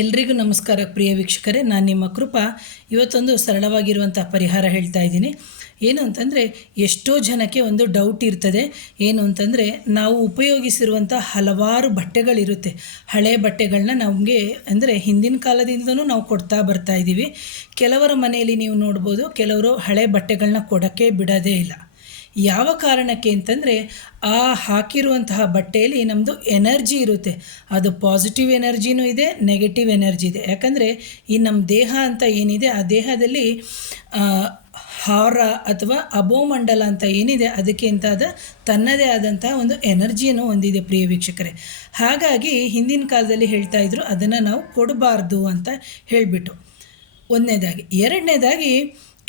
ಎಲ್ರಿಗೂ ನಮಸ್ಕಾರ ಪ್ರಿಯ ವೀಕ್ಷಕರೇ, ನಾನು ನಿಮ್ಮ ಕೃಪಾ. ಇವತ್ತೊಂದು ಸರಳವಾಗಿರುವಂಥ ಪರಿಹಾರ ಹೇಳ್ತಾ ಇದ್ದೀನಿ. ಏನು ಅಂತಂದರೆ, ಎಷ್ಟೋ ಜನಕ್ಕೆ ಒಂದು ಡೌಟ್ ಇರ್ತದೆ. ಏನು ಅಂತಂದರೆ, ನಾವು ಉಪಯೋಗಿಸಿರುವಂಥ ಹಲವಾರು ಬಟ್ಟೆಗಳಿರುತ್ತೆ. ಹಳೆ ಬಟ್ಟೆಗಳನ್ನ ನಮಗೆ ಅಂದರೆ ಹಿಂದಿನ ಕಾಲದಿಂದನೂ ನಾವು ಕೊಡ್ತಾ ಬರ್ತಾ ಇದ್ದೀವಿ. ಕೆಲವರ ಮನೆಯಲ್ಲಿ ನೀವು ನೋಡ್ಬೋದು, ಕೆಲವರು ಹಳೆ ಬಟ್ಟೆಗಳನ್ನ ಕೊಡೋಕ್ಕೆ ಬಿಡೋದೇ ಇಲ್ಲ. ಯಾವ ಕಾರಣಕ್ಕೆ ಅಂತಂದರೆ, ಆ ಹಾಕಿರುವಂತಹ ಬಟ್ಟೆಯಲ್ಲಿ ನಮ್ಮದು ಎನರ್ಜಿ ಇರುತ್ತೆ. ಅದು ಪಾಸಿಟಿವ್ ಎನರ್ಜಿನೂ ಇದೆ, ನೆಗೆಟಿವ್ ಎನರ್ಜಿ ಇದೆ. ಯಾಕಂದರೆ ಈ ನಮ್ಮ ದೇಹ ಅಂತ ಏನಿದೆ, ಆ ದೇಹದಲ್ಲಿ ಹಾರ ಅಥವಾ ಅಬೋಮಂಡಲ ಅಂತ ಏನಿದೆ, ಅದಕ್ಕೆ ಅಂತಾದ ತನ್ನದೇ ಆದಂತಹ ಒಂದು ಎನರ್ಜಿಯನ್ನು ಹೊಂದಿದೆ ಪ್ರಿಯ ವೀಕ್ಷಕರೇ. ಹಾಗಾಗಿ ಹಿಂದಿನ ಕಾಲದಲ್ಲಿ ಹೇಳ್ತಾ ಇದ್ರು, ಅದನ್ನು ನಾವು ಕೊಡಬಾರ್ದು ಅಂತ ಹೇಳಿಬಿಟ್ಟು. ಒಂದನೇದಾಗಿ. ಎರಡನೇದಾಗಿ,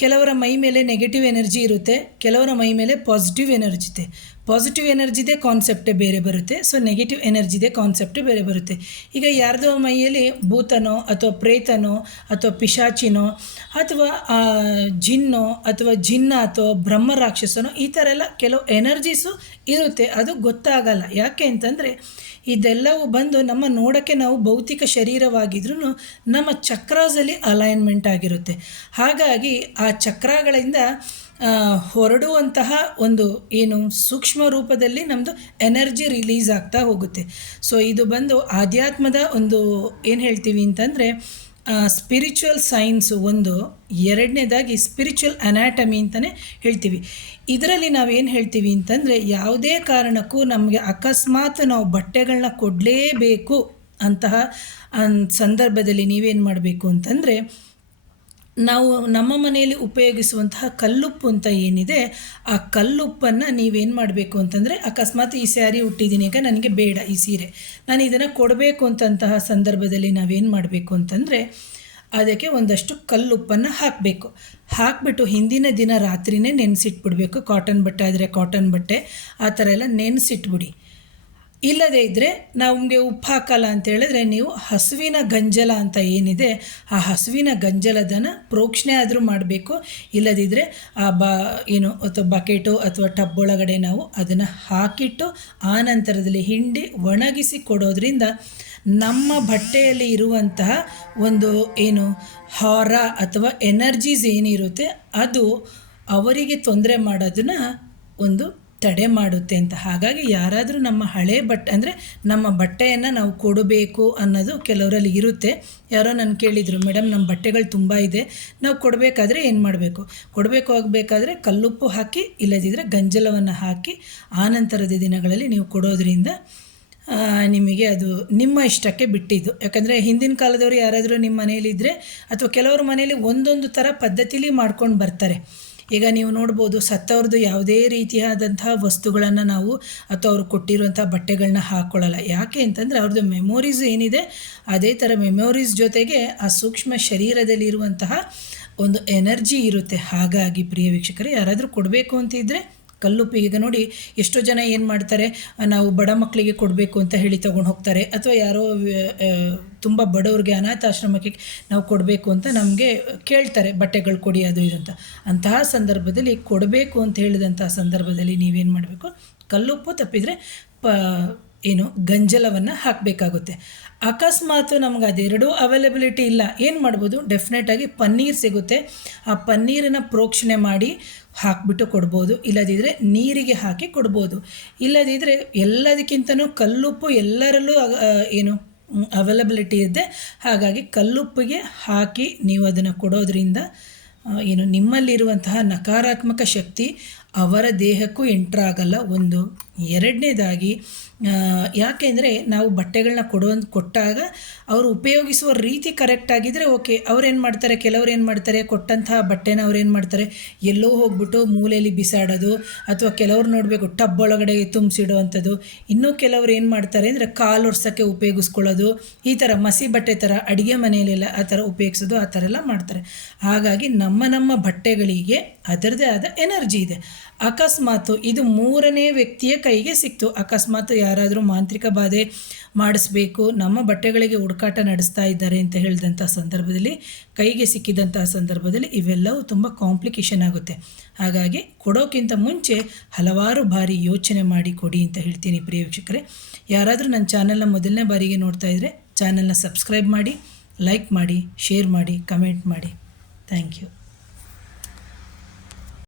ಕೆಲವರ ಮೈ ಮೇಲೆ ನೆಗೆಟಿವ್ ಎನರ್ಜಿ ಇರುತ್ತೆ, ಕೆಲವರ ಮೈ ಮೇಲೆ ಪಾಸಿಟಿವ್ ಎನರ್ಜಿ ಇದೆ. ಪಾಸಿಟಿವ್ ಎನರ್ಜಿದೆ ಕಾನ್ಸೆಪ್ಟೇ ಬೇರೆ ಬರುತ್ತೆ, ಸೊ ನೆಗೆಟಿವ್ ಎನರ್ಜಿದೆ ಕಾನ್ಸೆಪ್ಟೇ ಬೇರೆ ಬರುತ್ತೆ. ಈಗ ಯಾರ್ದೋ ಮೈಯಲ್ಲಿ ಭೂತನೋ ಅಥವಾ ಪ್ರೇತನೋ ಅಥವಾ ಪಿಶಾಚಿನೋ ಅಥವಾ ಜಿನ್ನೋ ಅಥವಾ ಜಿನ್ನಾತೋ ಬ್ರಹ್ಮ ರಾಕ್ಷಸನೋ ಈ ಥರ ಎಲ್ಲ ಕೆಲವು ಎನರ್ಜೀಸು ಇರುತ್ತೆ. ಅದು ಗೊತ್ತಾಗಲ್ಲ. ಯಾಕೆ ಅಂತಂದರೆ, ಇದೆಲ್ಲವೂ ಬಂದು ನಮ್ಮ ನೋಡೋಕ್ಕೆ ನಾವು ಭೌತಿಕ ಶರೀರವಾಗಿದ್ರೂ ನಮ್ಮ ಚಕ್ರಾಸಲ್ಲಿ ಅಲೈನ್ಮೆಂಟ್ ಆಗಿರುತ್ತೆ. ಹಾಗಾಗಿ ಆ ಚಕ್ರಗಳಿಂದ ಹೊರಡುವಂತಹ ಒಂದು ಏನು ಸೂಕ್ಷ್ಮ ರೂಪದಲ್ಲಿ ನಮ್ಮದು ಎನರ್ಜಿ ರಿಲೀಸ್ ಆಗ್ತಾ ಹೋಗುತ್ತೆ. ಸೊ ಇದು ಬಂದು ಆಧ್ಯಾತ್ಮದ ಒಂದು ಏನು ಹೇಳ್ತೀವಿ ಅಂತಂದರೆ, ಸ್ಪಿರಿಚುವಲ್ ಸೈನ್ಸು ಒಂದು. ಎರಡನೇದಾಗಿ ಸ್ಪಿರಿಚುವಲ್ ಅನಾಟಮಿ ಅಂತಲೇ ಹೇಳ್ತೀವಿ. ಇದರಲ್ಲಿ ನಾವೇನು ಹೇಳ್ತೀವಿ ಅಂತಂದರೆ, ಯಾವುದೇ ಕಾರಣಕ್ಕೂ ನಮಗೆ ಅಕಸ್ಮಾತ್ ನಾವು ಬಟ್ಟೆಗಳನ್ನ ಕೊಡಲೇಬೇಕು ಅಂತಹ ಸಂದರ್ಭದಲ್ಲಿ ನೀವೇನು ಮಾಡಬೇಕು ಅಂತಂದರೆ, ನಾವು ನಮ್ಮ ಮನೆಯಲ್ಲಿ ಉಪಯೋಗಿಸುವಂತಹ ಕಲ್ಲುಪ್ಪು ಅಂತ ಏನಿದೆ, ಆ ಕಲ್ಲುಪ್ಪನ್ನು ನೀವೇನು ಮಾಡಬೇಕು ಅಂತಂದರೆ, ಅಕಸ್ಮಾತ್ ಈ ಸ್ಯಾರಿ ಹುಟ್ಟಿದ್ದೀನಿ, ಈಗ ನನಗೆ ಬೇಡ ಈ ಸೀರೆ, ನಾನು ಇದನ್ನು ಕೊಡಬೇಕು ಅಂತಂತಹ ಸಂದರ್ಭದಲ್ಲಿ ನಾವೇನು ಮಾಡಬೇಕು ಅಂತಂದರೆ, ಅದಕ್ಕೆ ಒಂದಷ್ಟು ಕಲ್ಲುಪ್ಪನ್ನು ಹಾಕಬೇಕು. ಹಾಕಿಬಿಟ್ಟು ಹಿಂದಿನ ದಿನ ರಾತ್ರಿಯೇ ನೆನೆಸಿಟ್ಬಿಡ್ಬೇಕು. ಕಾಟನ್ ಬಟ್ಟೆ ಆದರೆ ಕಾಟನ್ ಬಟ್ಟೆ ಆ ಥರ ಎಲ್ಲ ನೆನೆಸಿಟ್ಬಿಡಿ. ಇಲ್ಲದೇ ಇದ್ದರೆ, ನಮಗೆ ಉಪ್ಪು ಹಾಕಲ್ಲ ಅಂತ ಹೇಳಿದ್ರೆ, ನೀವು ಹಸುವಿನ ಗಂಜಲ ಅಂತ ಏನಿದೆ, ಆ ಹಸುವಿನ ಗಂಜಲದನ್ನು ಪ್ರೋಕ್ಷಣೆ ಆದರೂ ಮಾಡಬೇಕು. ಇಲ್ಲದಿದ್ದರೆ ಏನು ಅಥವಾ ಬಕೆಟು ಅಥವಾ ಟಬ್ ಒಳಗಡೆ ನಾವು ಅದನ್ನು ಹಾಕಿಟ್ಟು ಆ ನಂತರದಲ್ಲಿ ಹಿಂಡಿ ಒಣಗಿಸಿ ಕೊಡೋದ್ರಿಂದ ನಮ್ಮ ಬಟ್ಟೆಯಲ್ಲಿ ಇರುವಂತಹ ಒಂದು ಏನು ಹಾರ ಅಥವಾ ಎನರ್ಜೀಸ್ ಏನಿರುತ್ತೆ, ಅದು ಅವರಿಗೆ ತೊಂದರೆ ಮಾಡೋದನ್ನು ಒಂದು ತಡೆ ಮಾಡುತ್ತೆ ಅಂತ. ಹಾಗಾಗಿ ಯಾರಾದರೂ ನಮ್ಮ ಹಳೆ ಬಟ್ಟೆ ಅಂದರೆ ನಮ್ಮ ಬಟ್ಟೆಯನ್ನು ನಾವು ಕೊಡಬೇಕು ಅನ್ನೋದು ಕೆಲವರಲ್ಲಿ ಇರುತ್ತೆ. ಯಾರೋ ನಾನು ಕೇಳಿದರು, ಮೇಡಮ್ ನಮ್ಮ ಬಟ್ಟೆಗಳು ತುಂಬ ಇದೆ, ನಾವು ಕೊಡಬೇಕಾದ್ರೆ ಏನು ಮಾಡಬೇಕು? ಆಗಬೇಕಾದ್ರೆ ಕಲ್ಲುಪ್ಪು ಹಾಕಿ, ಇಲ್ಲದಿದ್ದರೆ ಗಂಜಲವನ್ನು ಹಾಕಿ ಆನಂತರದ ದಿನಗಳಲ್ಲಿ ನೀವು ಕೊಡೋದ್ರಿಂದ ನಿಮಗೆ ಅದು ನಿಮ್ಮ ಇಷ್ಟಕ್ಕೆ ಬಿಟ್ಟಿದ್ದು. ಯಾಕಂದರೆ ಹಿಂದಿನ ಕಾಲದವರು ಯಾರಾದರೂ ನಿಮ್ಮ ಮನೆಯಲ್ಲಿದ್ದರೆ, ಅಥವಾ ಕೆಲವ್ರ ಮನೆಯಲ್ಲಿ ಒಂದೊಂದು ಥರ ಪದ್ಧತಿಲಿ ಮಾಡ್ಕೊಂಡು ಬರ್ತಾರೆ. ಈಗ ನೀವು ನೋಡ್ಬೋದು, ಸತ್ತವ್ರದ್ದು ಯಾವುದೇ ರೀತಿಯಾದಂತಹ ವಸ್ತುಗಳನ್ನು ನಾವು ಅಥವಾ ಅವ್ರು ಕೊಟ್ಟಿರುವಂಥ ಬಟ್ಟೆಗಳನ್ನ ಹಾಕ್ಕೊಳ್ಳಲ್ಲ. ಯಾಕೆ ಅಂತಂದರೆ, ಅವ್ರದ್ದು ಮೆಮೊರೀಸ್ ಏನಿದೆ, ಅದೇ ಥರ ಮೆಮೊರೀಸ್ ಜೊತೆಗೆ ಆ ಸೂಕ್ಷ್ಮ ಶರೀರದಲ್ಲಿರುವಂತಹ ಒಂದು ಎನರ್ಜಿ ಇರುತ್ತೆ. ಹಾಗಾಗಿ ಪ್ರಿಯ ವೀಕ್ಷಕರೇ, ಯಾರಾದರೂ ಕೊಡಬೇಕು ಅಂತಿದ್ದರೆ ಕಲ್ಲುಪ್ಪು. ಈಗ ನೋಡಿ, ಎಷ್ಟೋ ಜನ ಏನು ಮಾಡ್ತಾರೆ, ನಾವು ಬಡ ಮಕ್ಕಳಿಗೆ ಕೊಡಬೇಕು ಅಂತ ಹೇಳಿ ತೊಗೊಂಡು ಹೋಗ್ತಾರೆ, ಅಥವಾ ಯಾರೋ ತುಂಬ ಬಡವ್ರಿಗೆ ಅನಾಥಾಶ್ರಮಕ್ಕೆ ನಾವು ಕೊಡಬೇಕು ಅಂತ ನಮಗೆ ಕೇಳ್ತಾರೆ, ಬಟ್ಟೆಗಳು ಕೊಡಿ ಅದು ಇದು ಅಂತ. ಅಂತಹ ಸಂದರ್ಭದಲ್ಲಿ ಕೊಡಬೇಕು ಅಂತ ಹೇಳಿದಂತಹ ಸಂದರ್ಭದಲ್ಲಿ ನೀವೇನು ಮಾಡಬೇಕು, ಕಲ್ಲುಪ್ಪು ತಪ್ಪಿದರೆ ಏನು ಗಂಜಲವನ್ನು ಹಾಕಬೇಕಾಗುತ್ತೆ. ಅಕಸ್ಮಾತು ನಮ್ಗೆ ಅದೆರಡೂ ಅವೈಲಬಿಲಿಟಿ ಇಲ್ಲ, ಏನು ಮಾಡ್ಬೋದು, ಡೆಫಿನೆಟಾಗಿ ಪನ್ನೀರ್ ಸಿಗುತ್ತೆ. ಆ ಪನ್ನೀರನ್ನು ಪ್ರೋಕ್ಷಣೆ ಮಾಡಿ ಹಾಕಿಬಿಟ್ಟು ಕೊಡ್ಬೋದು. ಇಲ್ಲದಿದ್ದರೆ ನೀರಿಗೆ ಹಾಕಿ ಕೊಡ್ಬೋದು. ಇಲ್ಲದಿದ್ದರೆ ಎಲ್ಲದಕ್ಕಿಂತನೂ ಕಲ್ಲುಪ್ಪು ಎಲ್ಲರಲ್ಲೂ ಏನು ಅವೈಲಬಿಲಿಟಿ ಇದೆ. ಹಾಗಾಗಿ ಕಲ್ಲುಪ್ಪಿಗೆ ಹಾಕಿ ನೀವು ಅದನ್ನು ಕೊಡೋದ್ರಿಂದ ಏನು ನಿಮ್ಮಲ್ಲಿರುವಂತಹ ನಕಾರಾತ್ಮಕ ಶಕ್ತಿ ಅವರ ದೇಹಕ್ಕೂ ಎಂಟ್ರಾಗಲ್ಲ. ಒಂದು. ಎರಡನೇದಾಗಿ, ಯಾಕೆಂದರೆ ನಾವು ಬಟ್ಟೆಗಳನ್ನ ಕೊಟ್ಟಾಗ ಅವರು ಉಪಯೋಗಿಸುವ ರೀತಿ ಕರೆಕ್ಟಾಗಿದ್ದರೆ ಓಕೆ. ಅವ್ರೇನು ಮಾಡ್ತಾರೆ, ಕೆಲವ್ರು ಏನು ಮಾಡ್ತಾರೆ, ಕೊಟ್ಟಂತಹ ಬಟ್ಟೆನ ಅವ್ರೇನು ಮಾಡ್ತಾರೆ, ಎಲ್ಲೋ ಹೋಗ್ಬಿಟ್ಟು ಮೂಲೆಯಲ್ಲಿ ಬಿಸಾಡೋದು, ಅಥವಾ ಕೆಲವ್ರು ನೋಡಬೇಕು ಟಬ್ ಒಳಗಡೆ ತುಂಬಿಸಿಡೋವಂಥದ್ದು. ಇನ್ನೂ ಕೆಲವ್ರು ಏನು ಮಾಡ್ತಾರೆ ಅಂದರೆ, ಕಾಲು ಒರ್ಸೋಕ್ಕೆ ಉಪಯೋಗಿಸ್ಕೊಳ್ಳೋದು, ಈ ಥರ ಮಸಿ ಬಟ್ಟೆ ಥರ ಅಡುಗೆ ಮನೆಯಲ್ಲೆಲ್ಲ ಆ ಥರ ಉಪಯೋಗಿಸೋದು, ಆ ಥರ ಎಲ್ಲ ಮಾಡ್ತಾರೆ. ಹಾಗಾಗಿ ನಮ್ಮ ಬಟ್ಟೆಗಳಿಗೆ ಅದರದೇ ಆದ ಎನರ್ಜಿ ಇದೆ. ಅಕಸ್ಮಾತು ಇದು ಮೂರನೇ ವ್ಯಕ್ತಿಯ ಕೈಗೆ ಸಿಕ್ತು, ಅಕಸ್ಮಾತ್ ಯಾರಾದರೂ ಮಾಂತ್ರಿಕ ಬಾಧೆ ಮಾಡಿಸ್ಬೇಕು, ನಮ್ಮ ಬಟ್ಟೆಗಳಿಗೆ ಹುಡುಕಾಟ ನಡೆಸ್ತಾ ಇದ್ದಾರೆ ಅಂತ ಹೇಳಿದಂಥ ಸಂದರ್ಭದಲ್ಲಿ, ಕೈಗೆ ಸಿಕ್ಕಿದಂತಹ ಸಂದರ್ಭದಲ್ಲಿ ಇವೆಲ್ಲವೂ ತುಂಬ ಕಾಂಪ್ಲಿಕೇಶನ್ ಆಗುತ್ತೆ. ಹಾಗಾಗಿ ಕೊಡೋಕ್ಕಿಂತ ಮುಂಚೆ ಹಲವಾರು ಬಾರಿ ಯೋಚನೆ ಮಾಡಿ ಕೊಡಿ ಅಂತ ಹೇಳ್ತೀನಿ ಪ್ರಿಯ ವೀಕ್ಷಕರೇ. ಯಾರಾದರೂ ನನ್ನ ಚಾನಲ್ನ ಮೊದಲನೇ ಬಾರಿಗೆ ನೋಡ್ತಾ ಇದ್ದರೆ ಚಾನಲ್ನ ಸಬ್ಸ್ಕ್ರೈಬ್ ಮಾಡಿ, ಲೈಕ್ ಮಾಡಿ, ಶೇರ್ ಮಾಡಿ, ಕಮೆಂಟ್ ಮಾಡಿ. Thank you.